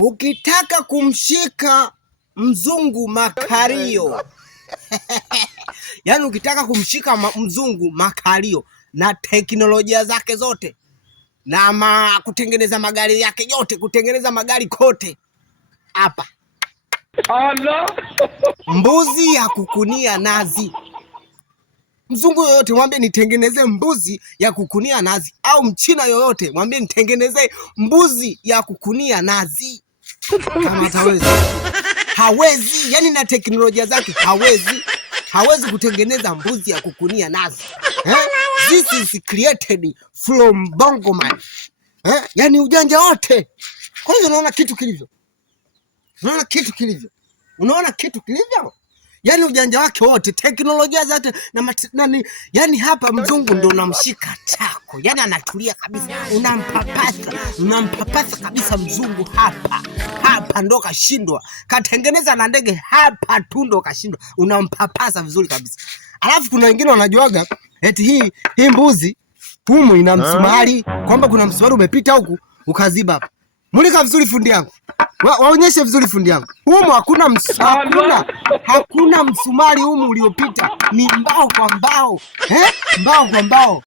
Ukitaka kumshika mzungu makalio yaani ukitaka kumshika mzungu makalio na teknolojia zake zote na kutengeneza magari yake yote, kutengeneza magari kote hapa. Mbuzi ya kukunia nazi. Mzungu yoyote mwambie nitengeneze mbuzi ya kukunia nazi, au mchina yoyote mwambie nitengeneze mbuzi ya kukunia nazi. Kama ataweza. Hawezi, yani na teknolojia zake hawezi kutengeneza mbuzi ya kukunia nazi. This is created from Bongo man. Yani ujanja wote. Kwa hiyo unaona kitu kilivyo. Unaona kitu kilivyo? Yani ujanja wake wote, teknolojia zake yani hapa mzungu ndo unamshika tako. Yani anatulia kabisa. Unampapasa kabisa mzungu hapa ndo kashindwa. Katengeneza na ndege hapa tu ndo kashindwa. Unampapasa vizuri kabisa. Alafu kuna wengine wanajuaga eti hii mbuzi humu ina msumari, kwamba kuna msumari umepita huku ukaziba hapa. Mulika vizuri fundi yangu. Waonyeshe vizuri fundi yangu. Humu hakuna msumari humu uliopita. Ni mbao kwa mbao. Mbao kwa mbao.